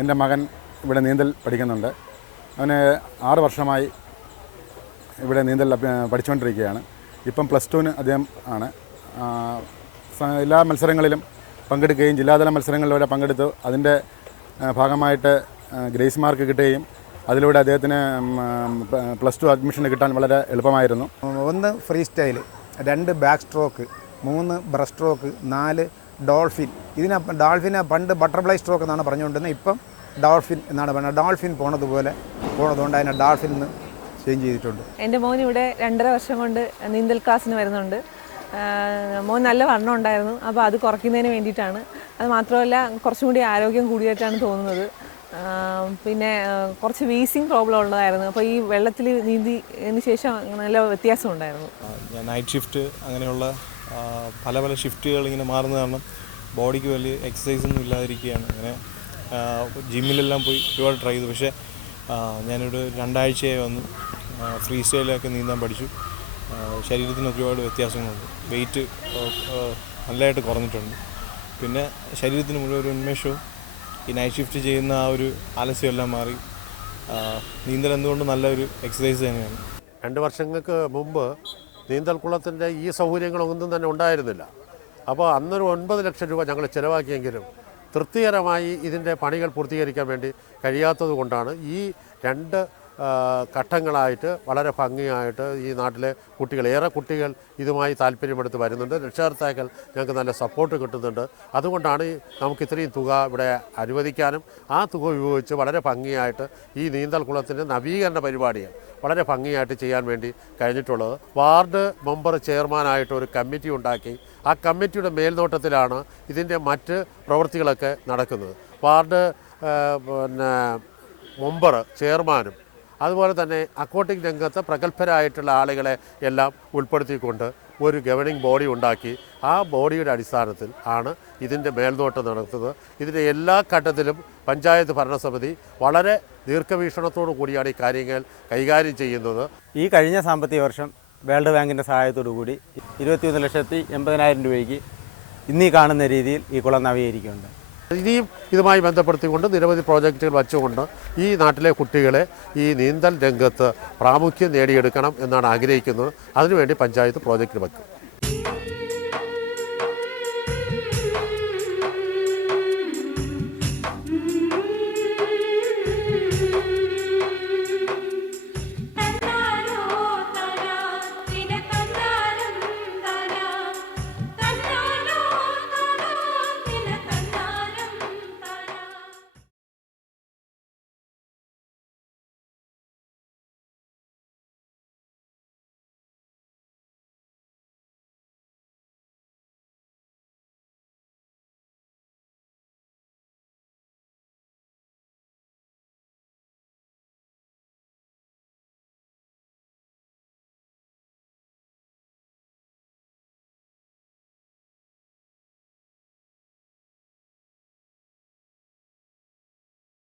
എൻ്റെ മകൻ ഇവിടെ നീന്തൽ പഠിക്കുന്നുണ്ട്. അവന് 6 വർഷമായി ഇവിടെ നീന്തൽ പഠിച്ചുകൊണ്ടിരിക്കുകയാണ്. ഇപ്പം +2 അദ്ദേഹം ആണ്. എല്ലാ മത്സരങ്ങളിലും പങ്കെടുക്കുകയും ജില്ലാതല മത്സരങ്ങളിൽ വരെ പങ്കെടുത്തു. അതിൻ്റെ ഭാഗമായിട്ട് ഗ്രേസ് മാർക്ക് കിട്ടുകയും അതിലൂടെ അദ്ദേഹത്തിന് +2 അഡ്മിഷൻ കിട്ടാൻ വളരെ എളുപ്പമായിരുന്നു. 1 freestyle, 2 backstroke, 3 breaststroke, 4 dolphin. ഡോൾഫിനെ പണ്ട് ബട്ടർഫ്ലൈ സ്ട്രോക്ക് എന്നാണ് പറഞ്ഞുകൊണ്ടിരുന്നത്. ഇപ്പം ഡോൾഫിൻ എന്നാണ് പറയുന്നത്. ഡോൾഫിൻ പോണതുകൊണ്ട് അതിനെ ഡോൾഫിൻ എന്ന് ചേഞ്ച് ചെയ്തിട്ടുണ്ട്. എൻ്റെ മോൻ ഇവിടെ 2.5 വർഷം കൊണ്ട് നീന്തൽ ക്ലാസ്സിന് വരുന്നുണ്ട്. മോൻ നല്ല വണ്ണം ഉണ്ടായിരുന്നു. അപ്പോൾ അത് കുറയ്ക്കുന്നതിന് വേണ്ടിയിട്ടാണ്. അത് മാത്രമല്ല കുറച്ചും കൂടി ആരോഗ്യം കൂടിയിട്ടാണ് തോന്നുന്നത്. പിന്നെ കുറച്ച് വീസിങ് പ്രോബ്ലം ഉള്ളതായിരുന്നു. അപ്പോൾ ഈ വെള്ളത്തിൽ നീന്തിയതിന് ശേഷം നല്ല വ്യത്യാസം ഉണ്ടായിരുന്നു. നൈറ്റ് ഷിഫ്റ്റ് അങ്ങനെയുള്ള പല ഷിഫ്റ്റുകൾ ഇങ്ങനെ മാറുന്ന കാരണം ബോഡിക്ക് വലിയ എക്സസൈസൊന്നും ഇല്ലാതിരിക്കുകയാണ്. അങ്ങനെ ജിമ്മിലെല്ലാം പോയി ഒരുപാട് ട്രൈ ചെയ്തു. പക്ഷേ ഞാനിവിടെ 2 ആഴ്ചയായി വന്നു ഫ്രീ സ്റ്റൈലൊക്കെ നീന്താൻ പഠിച്ചു. ശരീരത്തിന് ഒരുപാട് വ്യത്യാസങ്ങളുണ്ട്. വെയിറ്റ് നല്ലതായിട്ട് കുറഞ്ഞിട്ടുണ്ട്. പിന്നെ ശരീരത്തിന് മുഴുവൻ ഒരു ഉന്മേഷവും ഈ നൈറ്റ് ഷിഫ്റ്റ് ചെയ്യുന്ന ആ ഒരു ആലസ്യമെല്ലാം മാറി. നീന്തൽ എന്തുകൊണ്ട് നല്ലൊരു എക്സസൈസ് തന്നെയാണ്. 2 വർഷങ്ങൾക്ക് മുമ്പ് നീന്തൽക്കുളത്തിൻ്റെ ഈ സൗകര്യങ്ങളൊന്നും തന്നെ ഉണ്ടായിരുന്നില്ല. അപ്പോൾ അന്നൊരു 9 ലക്ഷം രൂപ ഞങ്ങൾ ചിലവാക്കിയെങ്കിലും തൃപ്തികരമായി ഇതിൻ്റെ പണികൾ പൂർത്തീകരിക്കാൻ വേണ്ടി കഴിയാത്തത് കൊണ്ടാണ് ഈ 2 ഘട്ടങ്ങളായിട്ട് വളരെ ഭംഗിയായിട്ട് ഈ നാട്ടിലെ ഏറെ കുട്ടികൾ ഇതുമായി താല്പര്യമെടുത്ത് വരുന്നുണ്ട്. രക്ഷകർത്താക്കൾ ഞങ്ങൾക്ക് നല്ല സപ്പോർട്ട് കിട്ടുന്നുണ്ട്. അതുകൊണ്ടാണ് നമുക്ക് ഇത്രയും തുക ഇവിടെ അനുവദിക്കാനും ആ തുക ഉപയോഗിച്ച് വളരെ ഭംഗിയായിട്ട് ഈ നീന്തൽക്കുളത്തിൻ്റെ നവീകരണ പരിപാടികൾ വളരെ ഭംഗിയായിട്ട് ചെയ്യാൻ വേണ്ടി കഴിഞ്ഞിട്ടുള്ളത്. വാർഡ് മെമ്പർ ചെയർമാനായിട്ട് ഒരു കമ്മിറ്റി ഉണ്ടാക്കി ആ കമ്മിറ്റിയുടെ മേൽനോട്ടത്തിലാണ് ഇതിൻ്റെ മറ്റ് പ്രവൃത്തികളൊക്കെ നടക്കുന്നത്. വാർഡ് മെമ്പർ ചെയർമാനും അതുപോലെ തന്നെ അക്വാട്ടിക് രംഗത്ത് പ്രഗത്ഭരായിട്ടുള്ള ആളുകളെ എല്ലാം ഉൾപ്പെടുത്തിക്കൊണ്ട് ഒരു ഗവേണിംഗ് ബോഡി ഉണ്ടാക്കി ആ ബോഡിയുടെ അടിസ്ഥാനത്തിൽ ആണ് ഇതിൻ്റെ മേൽനോട്ടം നടത്തുന്നത്. ഇതിൻ്റെ എല്ലാ ഘട്ടത്തിലും പഞ്ചായത്ത് ഭരണസമിതി വളരെ ദീർഘവീക്ഷണത്തോടു കൂടിയാണ് ഈ കാര്യങ്ങൾ കൈകാര്യം ചെയ്യുന്നത്. ഈ കഴിഞ്ഞ സാമ്പത്തിക വർഷം വേൾഡ് ബാങ്കിൻ്റെ സഹായത്തോടു കൂടി 21,80,000 രൂപയ്ക്ക് ഇന്നീ കാണുന്ന രീതിയിൽ ഈ കുളം നവീകരിക്കുന്നുണ്ട്. ഇനിയും ഇതുമായി ബന്ധപ്പെടുത്തിക്കൊണ്ട് നിരവധി പ്രോജക്റ്റുകൾ വച്ചുകൊണ്ട് ഈ നാട്ടിലെ കുട്ടികളെ ഈ നീന്തൽ രംഗത്ത് പ്രാമുഖ്യം നേടിയെടുക്കണം എന്നാണ് ആഗ്രഹിക്കുന്നത്. അതിനുവേണ്ടി പഞ്ചായത്ത് പ്രോജക്റ്റ് വയ്ക്കും.